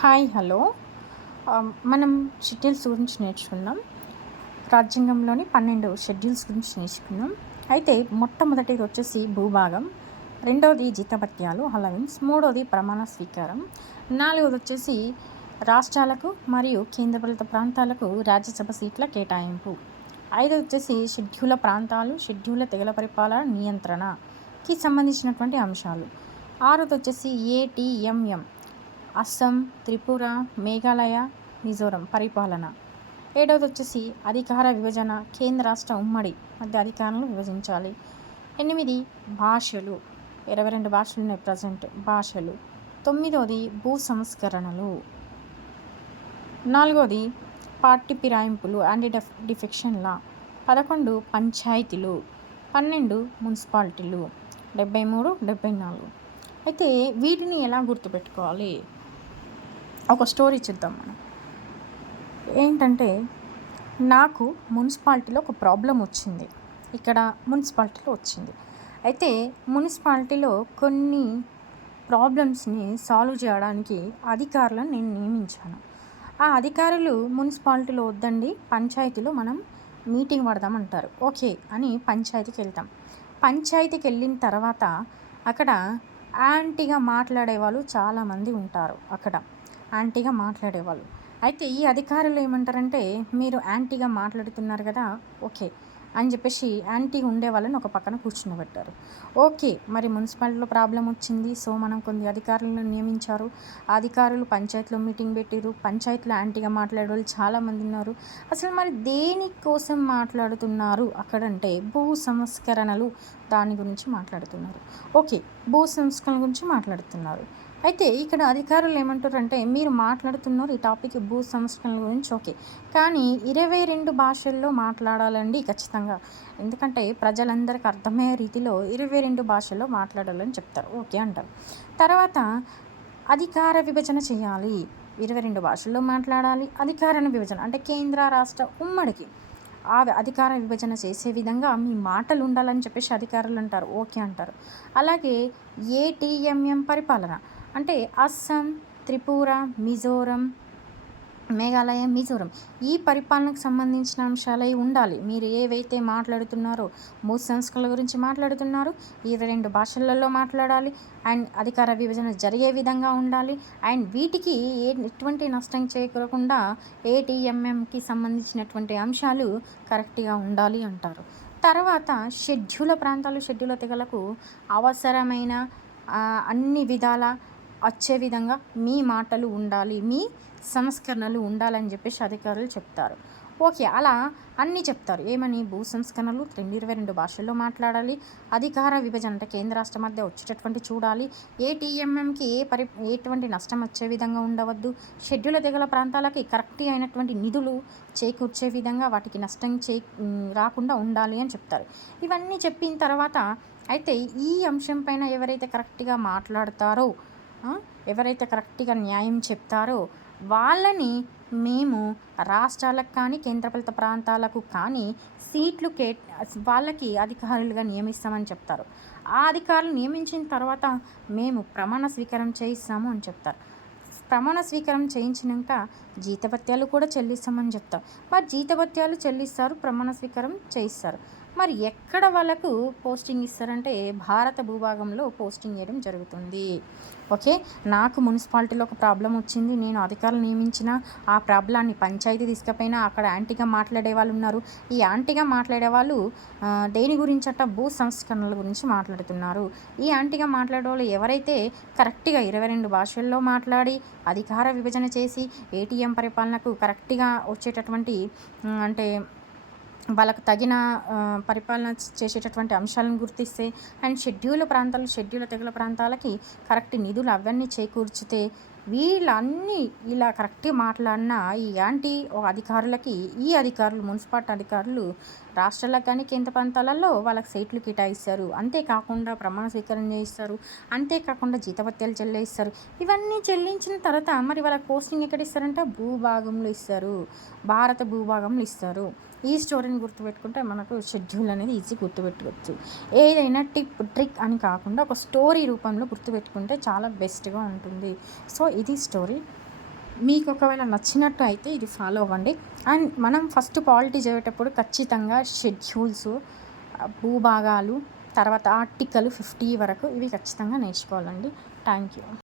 Hi hello మనం schedules గురించి నేర్చుకున్నాం. రాజ్యాంగంలోని 12 షెడ్యూల్స్ గురించి నేర్చుకున్నాం. అయితే మొట్టమొదటిది వచ్చేసి భూభాగం, రెండవది జీతభత్యాలు అలవెన్స్, మూడవది ప్రమాణ స్వీకారం, నాలుగవది వచ్చేసి రాష్ట్రాలకు మరియు కేంద్రపాలిత ప్రాంతాలకు రాజ్యసభ సీట్ల కేటాయింపు, ఐదవది వచ్చేసి షెడ్యూల ప్రాంతాలు, షెడ్యూల తెగల పరిపాలన నియంత్రణకి సంబంధించినటువంటి అంశాలు, ఆరవది వచ్చేసి ఏటీఎంఎం అస్సాం, త్రిపుర, మేఘాలయ, మిజోరం పరిపాలన, ఏడవది వచ్చేసి అధికార విభజన, కేంద్ర రాష్ట్ర ఉమ్మడి మధ్య అధికారాలను విభజించాలి, 8 భాషలు, 22 భాషలు ఉన్నాయి ప్రజెంట్ భాషలు, 9వది భూ సంస్కరణలు, 4వది పార్టీ ఫిరాయింపులు యాంటీ డిఫెక్షన్ లా, 11 పంచాయతీలు, 12 మున్సిపాలిటీలు, 73, 74. అయితే వీటిని ఎలా గుర్తుపెట్టుకోవాలి? ఒక స్టోరీ చూద్దాం మనం. ఏంటంటే, నాకు మున్సిపాలిటీలో ఒక ప్రాబ్లం వచ్చింది. ఇక్కడ మున్సిపాలిటీలో వచ్చింది. అయితే మున్సిపాలిటీలో కొన్ని ప్రాబ్లమ్స్ని సాల్వ్ చేయడానికి అధికారులను నేను నియమించాను. ఆ అధికారులు మున్సిపాలిటీలో వద్దండి, పంచాయతీలో మనం మీటింగ్ పడదామంటారు. ఓకే అని పంచాయతీకి వెళ్తాం. పంచాయతీకి వెళ్ళిన తర్వాత అక్కడ యాంటీగా మాట్లాడే వాళ్ళు చాలామంది ఉంటారు. అక్కడ యాంటీగా మాట్లాడేవాళ్ళు. అయితే ఈ అధికారులు ఏమంటారంటే, మీరు యాంటీగా మాట్లాడుతున్నారు కదా, ఓకే అని చెప్పేసి యాంటీగా ఉండే వాళ్ళని ఒక పక్కన కూర్చునిపెట్టారు. ఓకే, మరి మున్సిపాలిటీలో ప్రాబ్లం వచ్చింది, సో మనం కొన్ని అధికారులను నియమించారు. ఆ అధికారులు పంచాయతీలో మీటింగ్ పెట్టారు. పంచాయతీలో యాంటీగా మాట్లాడే వాళ్ళు చాలామంది ఉన్నారు. అసలు మరి దేనికోసం మాట్లాడుతున్నారు అక్కడంటే, భూ సంస్కరణలు దాని గురించి మాట్లాడుతున్నారు. ఓకే, భూ సంస్కరణ గురించి మాట్లాడుతున్నారు. అయితే ఇక్కడ అధికారులు ఏమంటారంటే, మీరు మాట్లాడుతున్నారు ఈ టాపిక్ భూ సంస్కరణల గురించి, ఓకే, కానీ 22 భాషల్లో మాట్లాడాలండి ఖచ్చితంగా. ఎందుకంటే ప్రజలందరికీ అర్థమయ్యే రీతిలో 22 భాషల్లో మాట్లాడాలని చెప్తారు. ఓకే అంటారు. తర్వాత అధికార విభజన చేయాలి, 22 భాషల్లో మాట్లాడాలి. అధికార విభజన అంటే కేంద్ర రాష్ట్ర ఉమ్మడికి ఆ అధికార విభజన చేసే విధంగా మీ మాటలు ఉండాలని చెప్పేసి అధికారులు అంటారు. ఓకే అంటారు. అలాగే ఏటీఎంఎం పరిపాలన అంటే అస్సాం, త్రిపుర, మిజోరం, మేఘాలయ, మిజోరం ఈ పరిపాలనకు సంబంధించిన అంశాలై ఉండాలి. మీరు ఏవైతే మాట్లాడుతున్నారో, భూ సంస్కరణల గురించి మాట్లాడుతున్నారు, 22 భాషలలో మాట్లాడాలి. అండ్ అధికార విభజన జరిగే విధంగా ఉండాలి. అండ్ వీటికి ఎటువంటి నష్టం చేకూరకుండా ఏటీఎంఎంకి సంబంధించినటువంటి అంశాలు కరెక్ట్గా ఉండాలి అంటారు. తర్వాత షెడ్యూల ప్రాంతాలు, షెడ్యూల తెగలకు అవసరమైన అన్ని విధాల వచ్చే విధంగా మీ మాటలు ఉండాలి, మీ సంస్కరణలు ఉండాలని చెప్పేసి అధికారులు చెప్తారు. ఓకే, అలా అన్నీ చెప్తారు. ఏమని? భూ సంస్కరణలు 22 భాషల్లో మాట్లాడాలి. అధికార విభజన అంటే కేంద్ర రాష్ట్ర మధ్య వచ్చేటటువంటి చూడాలి. ఏటీఎంఎంకి ఎటువంటి నష్టం వచ్చే విధంగా ఉండవద్దు. షెడ్యూల్ తెగల ప్రాంతాలకి కరెక్ట్ అయినటువంటి నిధులు చేకూర్చే విధంగా వాటికి నష్టం రాకుండా ఉండాలి అని చెప్తారు. ఇవన్నీ చెప్పిన తర్వాత అయితే ఈ అంశం పైన ఎవరైతే కరెక్ట్గా మాట్లాడతారో, ఎవరైతే కరెక్ట్గా న్యాయం చెప్తారో వాళ్ళని మేము రాష్ట్రాలకు కానీ కేంద్రపాలిత ప్రాంతాలకు కానీ సీట్లు వాళ్ళకి అధికారులుగా నియమిస్తామని చెప్తారు. ఆ అధికారులు నియమించిన తర్వాత మేము ప్రమాణ స్వీకారం చేయిస్తాము అని చెప్తారు. ప్రమాణ స్వీకారం చేయించినాక జీతభత్యాలు కూడా చెల్లిస్తామని చెప్తారు. మరి జీతభత్యాలు చెల్లిస్తారు, ప్రమాణ స్వీకారం చేయిస్తారు. మరి ఎక్కడ వాళ్ళకు పోస్టింగ్ ఇస్తారంటే భారత భూభాగంలో పోస్టింగ్ ఇవ్వడం జరుగుతుంది. ఓకే, నాకు మున్సిపాలిటీలో ఒక ప్రాబ్లం వచ్చింది, నేను అధికారులు నియమించిన ఆ ప్రాబ్లాన్ని పంచాయతీ తీసుకుపోయినా అక్కడ యాంటీగా మాట్లాడే వాళ్ళు ఉన్నారు. ఈ యాంటీగా మాట్లాడే వాళ్ళు దేని గురించి అట్ట భూ సంస్కరణల గురించి మాట్లాడుతున్నారు. ఈ యాంటీగా మాట్లాడే వాళ్ళు ఎవరైతే కరెక్ట్గా 22 భాషల్లో మాట్లాడి అధికార విభజన చేసి ఏటీఎం పరిపాలనకు కరెక్ట్గా వచ్చేటటువంటి అంటే వాళ్ళకు తగిన పరిపాలన చేసేటటువంటి అంశాలను గుర్తిస్తే అండ్ షెడ్యూల్ ప్రాంతాలు, షెడ్యూల్ తెగల ప్రాంతాలకి కరెక్ట్ నిధులు అవన్నీ చేకూర్చితే వీళ్ళన్నీ ఇలా కరెక్ట్గా మాట్లాడిన ఈ యాంటీ అధికారులకి ఈ అధికారులు మున్సిపాలిటీ అధికారులు రాష్ట్రాలకు కానీ కేంద్ర ప్రాంతాలలో వాళ్ళకి సీట్లు కేటాయిస్తారు. అంతేకాకుండా ప్రమాణ స్వీకారం చేయిస్తారు. అంతేకాకుండా జీతభత్యాలు చెల్లిస్తారు. ఇవన్నీ చెల్లించిన తర్వాత మరి వాళ్ళకి పోస్టింగ్ ఎక్కడ ఇస్తారంటే భూభాగంలో ఇస్తారు, భారత భూభాగంలో ఇస్తారు. ఈ స్టోరీని గుర్తుపెట్టుకుంటే మనకు షెడ్యూల్ అనేది ఈజీ గుర్తుపెట్టుకోవచ్చు. ఏదైనా ట్రిక్ అని కాకుండా ఒక స్టోరీ రూపంలో గుర్తుపెట్టుకుంటే చాలా బెస్ట్గా ఉంటుంది. సో ఇది స్టోరీ. మీకు ఒకవేళ నచ్చినట్టు అయితే ఇది ఫాలో అవ్వండి. అండ్ మనం ఫస్ట్ పాలిటీ చదివేటప్పుడు ఖచ్చితంగా షెడ్యూల్స్, భూభాగాలు, తర్వాత ఆర్టికల్ 50 వరకు ఇవి ఖచ్చితంగా నేర్చుకోవాలండి. Thank you.